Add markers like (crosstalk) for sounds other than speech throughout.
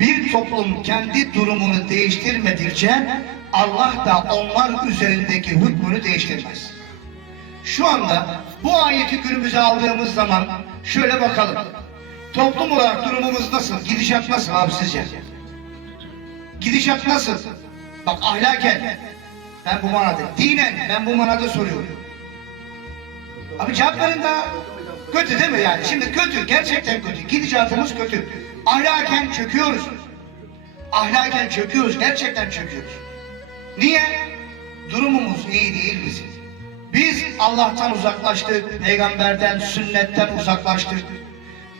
Bir toplum kendi durumunu değiştirmedikçe Allah da onlar üzerindeki hükmünü değiştirmez. Şu anda bu ayeti günümüze aldığımız zaman şöyle bakalım. Toplum olarak durumumuz nasıl? Gidişat nasıl abi sizce? Gidişat nasıl? Bak ahlaken ben bu manada, dinen ben bu manada soruyorum. Abi cevap verin daha. Kötü değil mi yani? Şimdi kötü, gerçekten kötü. Gidişatımız kötü. Ahlaken çöküyoruz. Ahlaken çöküyoruz, gerçekten çöküyoruz. Niye? Durumumuz iyi değil bizim. Biz Allah'tan uzaklaştık, peygamberden, sünnetten uzaklaştık.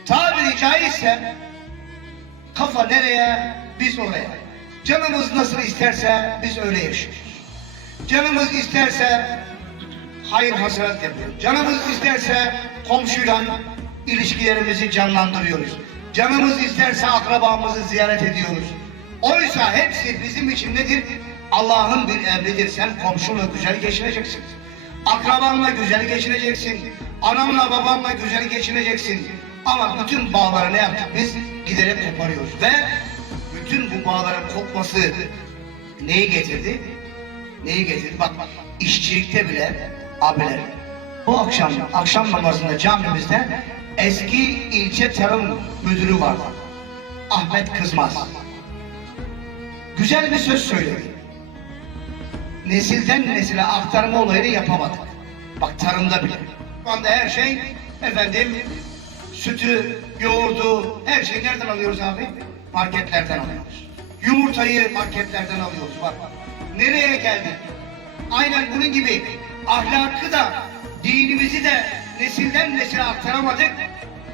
Tabiri caizse kafa nereye, biz oraya. Canımız nasıl isterse biz öyle yaşıyoruz. Canımız isterse hayır hasenat yapıyoruz. Canımız isterse komşuyla ilişkilerimizi canlandırıyoruz. Canımız isterse akrabamızı ziyaret ediyoruz. Oysa hepsi bizim için nedir? Allah'ın bir emridir. Sen komşunla güzel geçineceksin. Akrabanla güzel geçineceksin. Anamla babanla güzel geçineceksin. Ama bütün bağları ne yaptık biz? Giderek koparıyoruz. Ve bütün bu bağların kopması neyi getirdi? Neyi getirdi? Bak işçilikte bile abiler bu akşam akşam namazında camimizde eski ilçe tarım müdürü vardı. Ahmet Kızmaz. Güzel bir söz söyledi. Nesilden nesile aktarma olayını yapamadık. Bak tarımda bile. Şu anda her şey efendim sütü, yoğurdu, her şeyi nereden alıyoruz abi? Marketlerden alıyoruz. Yumurtayı marketlerden alıyoruz. Bak nereye geldik? Aynen bunun gibi ahlakı da dinimizi de nesilden nesile aktaramadık.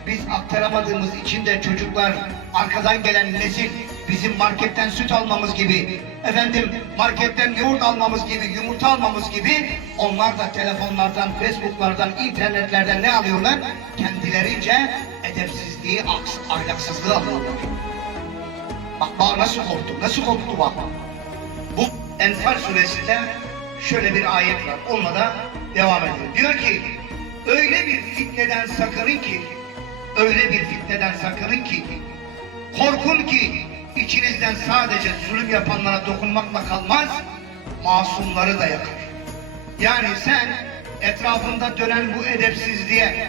Biz aktaramadığımız için de çocuklar arkadan gelen nesil bizim marketten süt almamız gibi, efendim marketten yoğurt almamız gibi, yumurta almamız gibi onlar da telefonlardan, facebooklardan, internetlerden ne alıyorlar? Kendilerince edepsizliği, aks- ahlaksızlığı alıyorlar. Bak bak nasıl korktu, nasıl korktu bak. Bu Enfal suresinde şöyle bir ayet var. Onunla devam ediyor. Diyor ki öyle bir fitneden sakının ki öyle bir fitneden sakının ki korkun ki içinizden sadece zulüm yapanlara dokunmakla kalmaz masumları da yakar. Yani sen etrafında dönen bu edepsizliğe,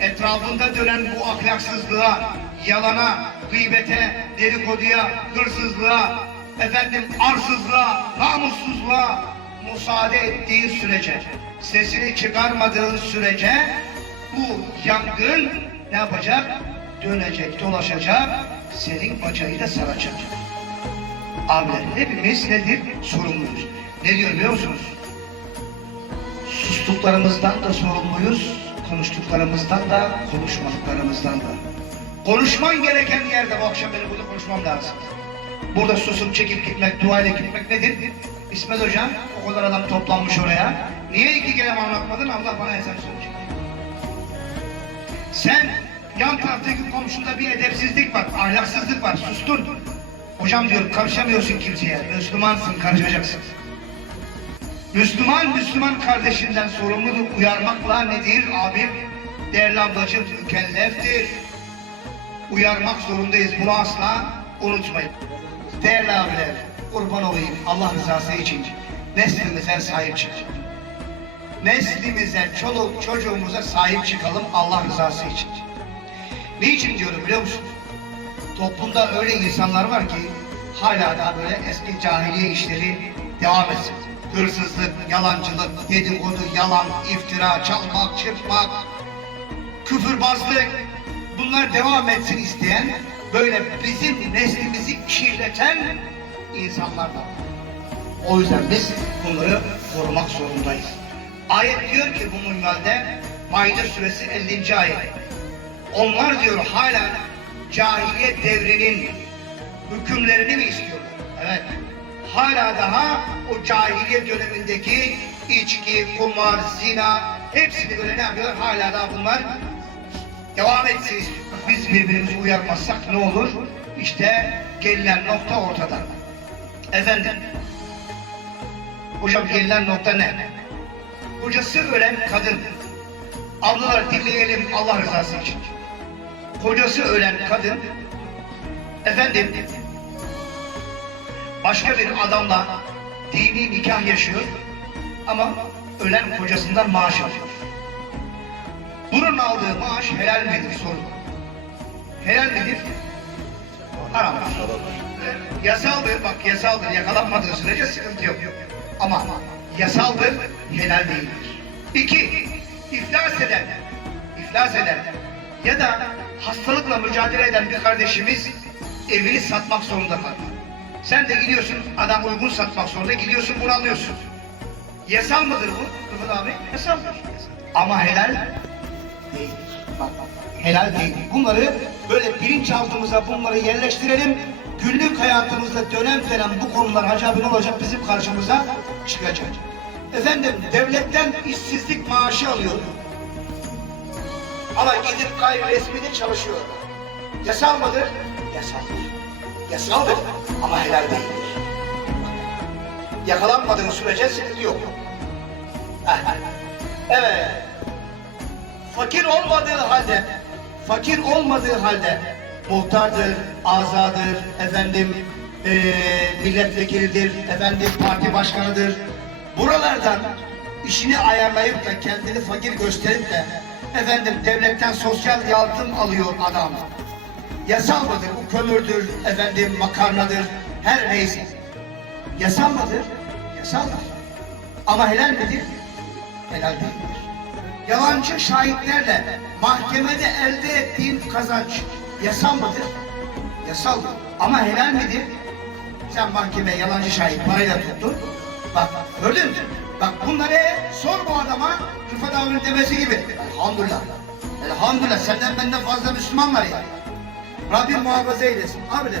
etrafında dönen bu ahlaksızlığa, yalana, gıybete, dedikoduya, hırsızlığa, efendim arsızlığa, namussuzluğa müsaade ettiğin sürece, sesini çıkarmadığın sürece bu yangın ne yapacak? Dönecek, dolaşacak, senin bacayı da saracak. Abiler hepimiz nedir? Sorumluyuz. Ne diyor biliyor musunuz? Sustuklarımızdan da sorumluyuz, konuştuklarımızdan da, konuşmadıklarımızdan da. Konuşman gereken yerde bu akşam benim burada konuşmam lazım. Burada susup çekip gitmek, dua ile gitmek nedir? İsmet Hocam, o kadar adam toplanmış oraya. Niye iki kere anlatmadın? Allah bana hesap soracak. Sen yan taraftaki komşunda bir edepsizlik var, ahlaksızlık var. Sustun. Hocam diyor karışamıyorsun kimseye. Müslümansın, karışacaksın. Müslüman Müslüman kardeşinden sorumludur. Uyarmakla nedir abim? Değerli ablacığım mükelleftir. Uyarmak zorundayız. Bunu asla unutmayın. Değerli abiler, kurban olayım Allah rızası için neslimize sahip çıkın. Neslimize, çoluk çocuğumuza sahip çıkalım Allah rızası için. Niçin diyorum biliyor musun? Toplumda öyle insanlar var ki hala da böyle eski cahiliye işleri devam etsin. Hırsızlık, yalancılık, dedikodu, yalan, iftira, çalmak, çırpmak, küfürbazlık bunlar devam etsin isteyen böyle bizim neslimizi kirleten insanlar da. O yüzden biz bunları korumak zorundayız. Ayet diyor ki bu minvalde Maide suresi 50. ayet. Onlar diyor hala cahiliye devrinin hükümlerini mi istiyorlar? Evet. Hala daha o cahiliye dönemindeki içki, kumar, zina hepsini böyle ne yapıyorlar? Hala daha bunlar devam etsin. Biz birbirimizi uyarmazsak ne olur? İşte gelinen nokta ortada. Efendim, hocam gelinen nokta ne? Kocası ölen kadın. Ablalar dinleyelim Allah rızası için. Kocası ölen kadın, efendim başka bir adamla dini nikah yaşıyor ama ölen kocasından maaş alıyor. Bunun aldığı maaş helal midir soru. Helal midir? Haram. Yasaldır, bak yasaldır. Yakalanmadığı sürece sıkıntı yok. Ama yasaldır, helal değildir. İki, iflas eden, iflas eden ya da hastalıkla mücadele eden bir kardeşimiz evini satmak zorunda kalıyor. Sen de gidiyorsun, adam uygun satmak zorunda, gidiyorsun bunu alıyorsun. Yasal mıdır bu Rıfat abi? Yasaldır. Ama helal değil. Bak, helal değil. Bunları böyle bilinçaltımıza bunları yerleştirelim. Günlük hayatımızda dönem dönem bu konular Hacı abi ne olacak bizim karşımıza çıkacak. Efendim devletten işsizlik maaşı alıyor. Ama gidip gayri resmide çalışıyor. Yasal mıdır? Yasaldır. Yasaldır ama helal değildir. Yakalanmadığın sürece sıkıntı yok. (laughs) Evet fakir olmadığı halde, fakir olmadığı halde muhtardır, azadır, efendim eee milletvekilidir, efendim parti başkanıdır. Buralardan işini ayarlayıp da kendini fakir gösterip de efendim devletten sosyal yardım alıyor adam. Yasal mıdır? Bu kömürdür, efendim makarnadır, her neyse. Yasal mıdır? Yasaldır. Ama helal midir? Helal değildir yalancı şahitlerle mahkemede elde ettiğin kazanç yasal mıdır? Yasaldır. Ama helal midir? Sen mahkemeye yalancı şahit parayla tuttun. Bak gördün mü? Bak bunları sor bu adama Rıfat abinin demesi gibi. Elhamdülillah. Elhamdülillah senden benden fazla Müslüman var ya. Rabbim muhafaza eylesin. Abi de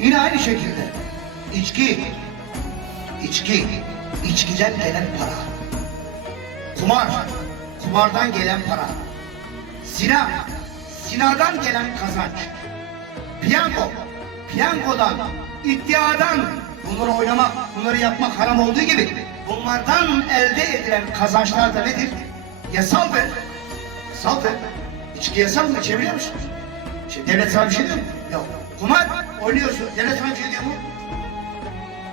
yine aynı şekilde içki, içki, içkiden gelen para. Kumar, kumardan gelen para. Zina, zinadan gelen kazanç. Piyango, piyangodan, iddiadan bunları oynamak, bunları yapmak haram olduğu gibi bunlardan elde edilen kazançlar da nedir? Yasaldır. Yasaldır. İçki yasal mı? İçebiliyor musun? Şimdi devlet sana bir şey diyor mu? Yok. Kumar oynuyorsun. Devlet sana bir şey diyor mu?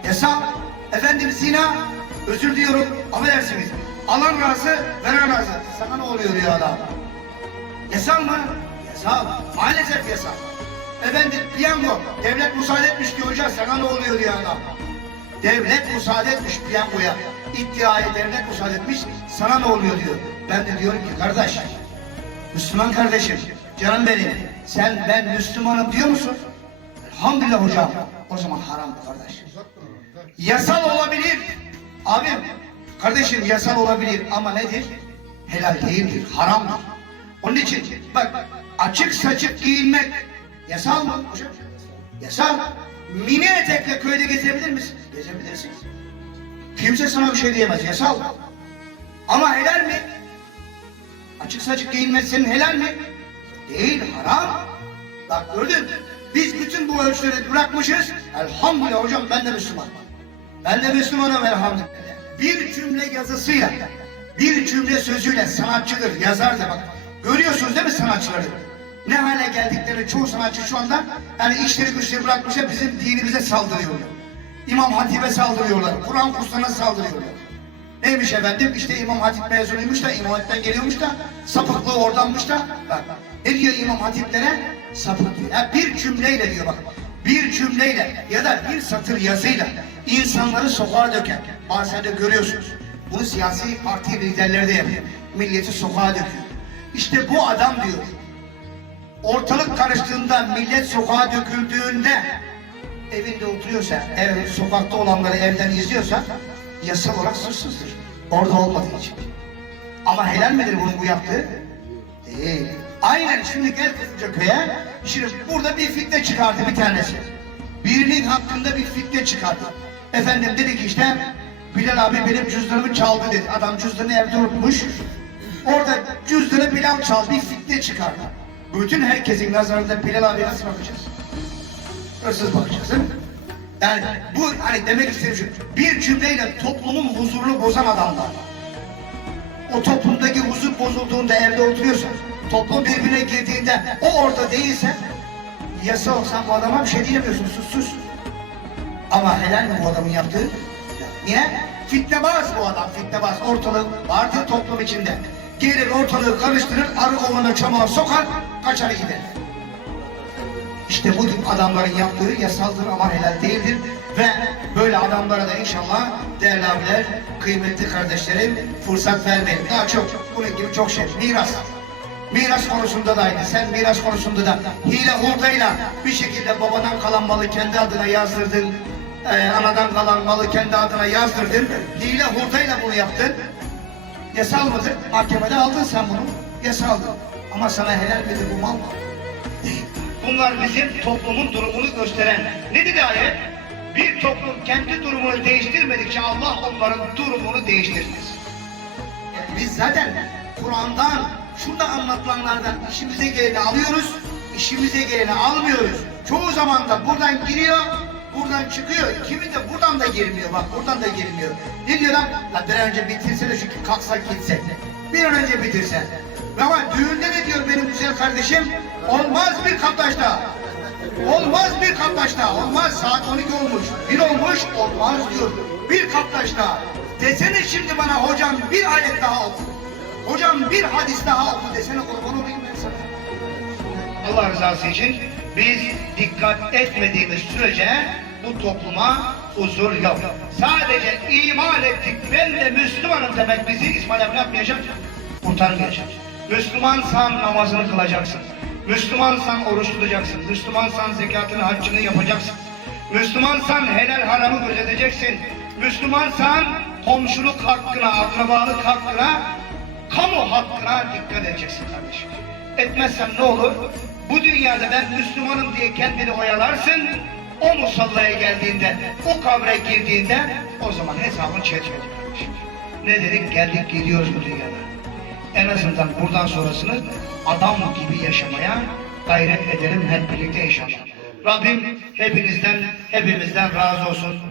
Yasal. Efendim zina. Özür diliyorum. Affedersiniz. Alan razı, veren razı. Sana ne oluyor diyor adam. Yasal mı? Yasal. Maalesef yasal. Efendim piyango. Devlet müsaade etmiş diyor hoca. Sana ne oluyor diyor adam. Devlet müsaade etmiş piyangoya. İddiaya devlet müsaade etmiş. Sana ne oluyor diyor. Ben de diyorum ki kardeş. Müslüman kardeşim. Canım benim. Sen ben Müslümanım diyor musun? Elhamdülillah hocam. O zaman haram kardeş. Yasal olabilir. Abim, kardeşim yasal olabilir ama nedir? Helal değildir, haramdır. Onun için bak açık saçık giyinmek yasal mı hocam? Yasal. Mini etekle köyde gezebilir misin? Gezebilirsin. Kimse sana bir şey diyemez, yasal. Ama helal mi? Açık saçık giyinmek senin helal mi? Değil, haram. Bak gördün, biz bütün bu ölçüleri bırakmışız. Elhamdülillah hocam ben de Müslümanım. Ben de Müslümanım elhamdülillah. Bir cümle yazısıyla, bir cümle sözüyle sanatçıdır, yazar da bak. Görüyorsunuz değil mi sanatçıları? Ne hale geldiklerini çoğu sanatçı şu anda yani işleri güçleri bırakmışlar bizim dinimize saldırıyorlar. İmam Hatip'e saldırıyorlar, Kur'an kurslarına saldırıyorlar. Neymiş efendim? İşte İmam Hatip mezunuymuş da, İmam Hatip'ten geliyormuş da, sapıklığı oradanmış da. Bak, ne diyor İmam Hatiplere? Sapık diyor. Ya bir cümleyle diyor bak. Bir cümleyle ya da bir satır yazıyla insanları sokağa döken. Bazen de görüyorsunuz. Bunu siyasi parti liderleri de yapıyor. Milleti sokağa döküyor. İşte bu adam diyor. Ortalık karıştığında, millet sokağa döküldüğünde evinde oturuyorsa, ev, sokakta olanları evden izliyorsa yasal olarak suçsuzdur. Orada olmadığı için. Ama helal midir bunun bu yaptığı? Değil. Aynen şimdi gel Kızılca köye. Şimdi burada bir fitne çıkardı bir tanesi. Birinin hakkında bir fitne çıkardı. Efendim dedi ki işte Bilal abi benim cüzdanımı çaldı dedi. Adam cüzdanı evde unutmuş. Orada cüzdanı Bilal çaldı bir fitne çıkardı. Bütün herkesin nazarında Bilal abi nasıl bakacağız? Hırsız bakacağız değil mi? Yani bu hani demek istediğim şu. Bir cümleyle toplumun huzurunu bozan adamlar. O toplumdaki huzur bozulduğunda evde oturuyorsa, toplum birbirine girdiğinde o orada değilse, yasa olsan bu adama bir şey diyemiyorsun, sus sus. Ama helal mi bu adamın yaptığı? Niye? Fitnebaz bu adam, fitnebaz. Ortalık vardı toplum içinde. Gelir ortalığı karıştırır, arı ovana çamağa sokar, kaçar gider. İşte bu tip adamların yaptığı yasaldır ama helal değildir. Ve böyle adamlara da inşallah değerli abiler, kıymetli kardeşlerim fırsat vermeyin. Daha çok, bunun gibi çok şey. Miras. Miras konusunda da aynı. Sen miras konusunda da hile hurdayla bir şekilde babadan kalan malı kendi adına yazdırdın. Ee, anadan kalan malı kendi adına yazdırdın. Hile hurdayla bunu yaptın. Yasal mıdır? Mahkemede aldın sen bunu. Yasaldı. Ama sana helal midir bu mal? Bunlar bizim toplumun durumunu gösteren. Ne dedi ayet? Bir toplum kendi durumunu değiştirmedikçe Allah onların durumunu değiştirmez. Biz zaten Kur'an'dan, şurada anlatılanlardan işimize geleni alıyoruz, işimize geleni almıyoruz. Çoğu zaman da buradan giriyor, buradan çıkıyor. Kimi de buradan da girmiyor, bak buradan da girmiyor. Ne diyor lan? La bir an önce bitirse de şu kalksak gitse. Bir an önce bitirse. Ama düğünde ne diyor benim güzel kardeşim? Olmaz bir kaptaşta. Olmaz bir kaptaşta. Olmaz saat 12 olmuş. Bir olmuş olmaz diyor. Bir kaptaşta. Desene şimdi bana hocam bir ayet daha oku. Hocam bir hadis daha oku desene kurban olayım ben sana. Allah rızası için biz dikkat etmediğimiz sürece bu topluma huzur yok. Sadece iman ettik ben de Müslümanım demek bizi İsmail ne yapmayacak? Kurtarmayacak. Müslümansan namazını kılacaksın. Müslümansan oruç tutacaksın. Müslümansan zekatını, haccını yapacaksın. Müslümansan helal haramı gözeteceksin. Müslümansan komşuluk hakkına, akrabalık hakkına, kamu hakkına dikkat edeceksin kardeşim. Etmezsen ne olur? Bu dünyada ben Müslümanım diye kendini oyalarsın. O musallaya geldiğinde, o kabre girdiğinde o zaman hesabın çetmedi kardeşim. Ne dedik? Geldik gidiyoruz bu dünyada. En azından buradan sonrasını adam gibi yaşamaya gayret edelim hep birlikte inşallah. Rabbim hepinizden, hepimizden razı olsun.